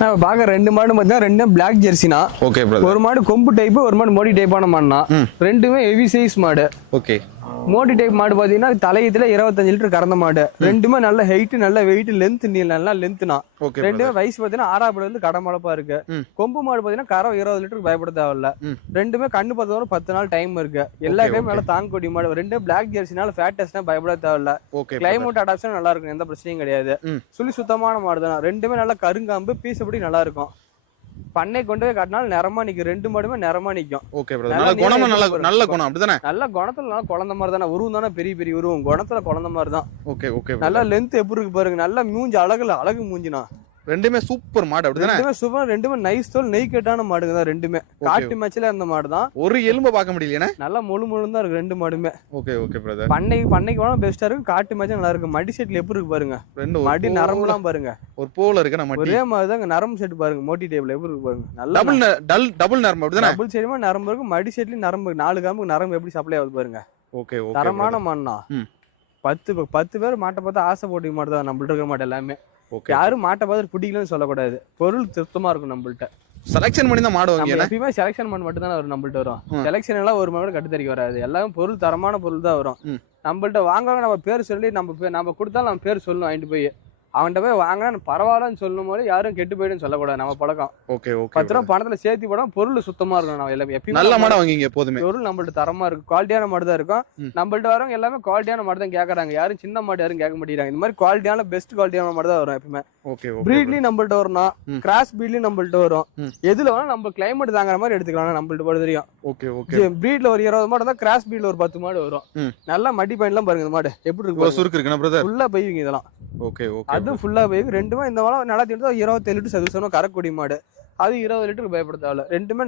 நான் பார்க்க ரெண்டு மாடு பார்த்தீங்கன்னா ரெண்டும் பிளாக் ஜெர்சினா. Okay brother. ஒரு மாடு கொம்பு டைப், ஒரு மாடு மோடி டைப்பான மாடுனா. ரெண்டுமே ஹெவி சைஸ் மாடு. ஓகே. மோடி டைப் மாடு பாத்தீங்கன்னா தலையத்துல 25 லிட்டர் கறந்த மாடு. ரெண்டுமே நல்ல ஹைட், நல்ல வெயிட், லென்த் நல்லா லென்த்னா. ரெண்டுமே வயசு பாத்தீங்கன்னா 6ஆவது இருந்து கடமளப்பா இருக்கு. கொம்பு மாடு பாத்தீங்கன்னா கரை 20 லிட்டருக்கு பயப்பட தேவையில்ல. ரெண்டுமே கண்ணு பார்த்தவரை 10 நாள் டைம் இருக்கு. எல்லாமே மேல தாங்கக்கூடிய மாடு. ரெண்டு பிளாக் ஜெர்சினால ஃபேட்டஸ்னா பயப்பட தேவையில்ல. கிளைமேட் அடாப்ஷன் நல்லா இருக்கும், எந்த பிரச்சனையும் கிடையாது. சுழி சுத்தமான மாடு தான். ரெண்டுமே நல்லா கருங்காம்பு பீசப்படி நல்லா இருக்கும். பண்ணை கொண்டு போய் காட்டினாலும் நிறமா நிக்கும். ரெண்டு மாடுமே நிறமா நிக்கும். Okay brother. நல்ல குணமா நல்ல குணம் அப்படிதானே? நல்ல குணத்துல நல்லா குழந்தை மாதிரி தானே. உருவம் தானே பெரிய பெரிய உருவம், குணத்துல குழந்தை மாதிரி தான். Okay okay. நல்லா லென்த் எப்படி இருக்கு பாருங்க. நல்லா மூஞ்சி அழகு மூஞ்சினா. ரெண்டுமே சூப்பர் மாடு அப்படிதானே? ரெண்டுமே சூப்பர். ரெண்டுமே நைஸ் தோல் நெய் கட்டான மாடுங்க தான். ரெண்டுமே காட்டு மேட்ச்ல இருந்த மாடு தான். ஒரு எலும்ப பார்க்க முடியலையே. நல்லா முழு தான் இருக்கு ரெண்டு மாடுமே. Okay okay brother. பண்ணைக்கு வேணா பெஸ்டா இருக்கும். காட்டு மேட்ச் நல்லா இருக்கு. மடி செட்ல எப்படி இருக்கு பாருங்க. ரெண்டு மடி நரம்புலாம் பாருங்க ஒரு போல இருக்கு. நம்ம ஒரே மாதிரி தான் நரம்பு செட் பாருங்க. மோட்டி டேபிள் எப்படி இருக்கு பாருங்க. நல்லா டபுள் நரம்பு அப்படிதானே? டபுள் சைடுமா நரம்பு இருக்கு. மடி செட்லயும் நரம்பு 4 காம்புக்கு நரம்பு எப்படி சப்ளை ஆகுது பாருங்க. Okay okay. தரமான மாடுனா. 10 பேர் மாட்டை பார்த்து ஆசை போட்டு மாடு தான் நம்மள்ட்ட இருக்க மாட்டேன் எல்லாமே. யாரும் மாட்டை பார்த்து பிடிக்கலன்னு சொல்லக்கூடாது. பொருள் திருத்தமா இருக்கும் நம்மள்ட்ட. செலக்ஷன் பண்ணி தான் மாடு வாங்கி எப்பயுமே செலக்ஷன் பண்ண மட்டும் தான் வரும் நம்மள்ட்ட வரும். செலக்ஷன் எல்லாம் ஒரு மாடு கட்டுத்தறிக்க வராது. எல்லாமே பொருள் தரமான பொருள் தான் வரும். நம்மள்ட்ட வாங்குவாங்க. நம்ம பேர் சொல்லி நம்ம கொடுத்தாலும் நம்ம பேர் சொல்லணும். வாங்கிட்டு போய் அவன்கிட்ட போய் வாங்கினா பரவாயில்லன்னு சொல்லும் போது யாரும் கெட்டு போயிடுன்னு சொல்லக்கூடாது. நம்ம பழக்கம். Okay okay. 10 ரூபா பணத்துல சேர்த்து போட பொருள் சுத்தமா இருக்கும். நம்ம எல்லாமே எப்பயும் நல்ல மாடு வாங்கிங்க எப்போதுமே. பொருள் நம்மள்ட்ட தரமா இருக்கு. குவாலிட்டியான மாடு தான் இருக்கும். நம்மள்ட்ட வரவங்க எல்லாமே குவாலிட்டியான மாடு தான் கேட்கறாங்க. யாரும் சின்ன மாடு யாரும் கேட்க மாட்டேங்கிறாங்க. இந்த மாதிரி குவாலிட்டியான பெஸ்ட் குவாலிட்டியான மாடு தான் வரும் எப்பவுமே. ஓகே. பிரீட்லயும் நம்மள்ட்ட வரணும், கிராஸ் பிரீட்லயும் நம்மள்ட்ட வரும். எதுல வேணா நம்ம கிளைமேட் தாங்குற மாதிரி எடுத்துக்கலாம். நம்மள்ட்ட போட தெரியும். Okay okay. பிரீட்ல ஒரு 20 மாடு இருந்தா கிராஸ் பிரீட்ல ஒரு 10 மாடு வரும். நல்லா மடி பாயிண்ட்லாம் பாருங்க. இந்த மாடு எப்படி இருக்கு. சுருக்கு இருக்குனா பிரதர்? ஃபுல்லா பைவிங்க இதெல்லாம். Okay okay. அது ஃபுல்லா பைவிங்க. ரெண்டுமே இந்த மாடு நல்லா 27 லிட்டர் சதுசனம் கரக்குடி மாடு. அது 20 லிட்டருக்கு பயப்பட தேவையில்ல. ரெண்டுமே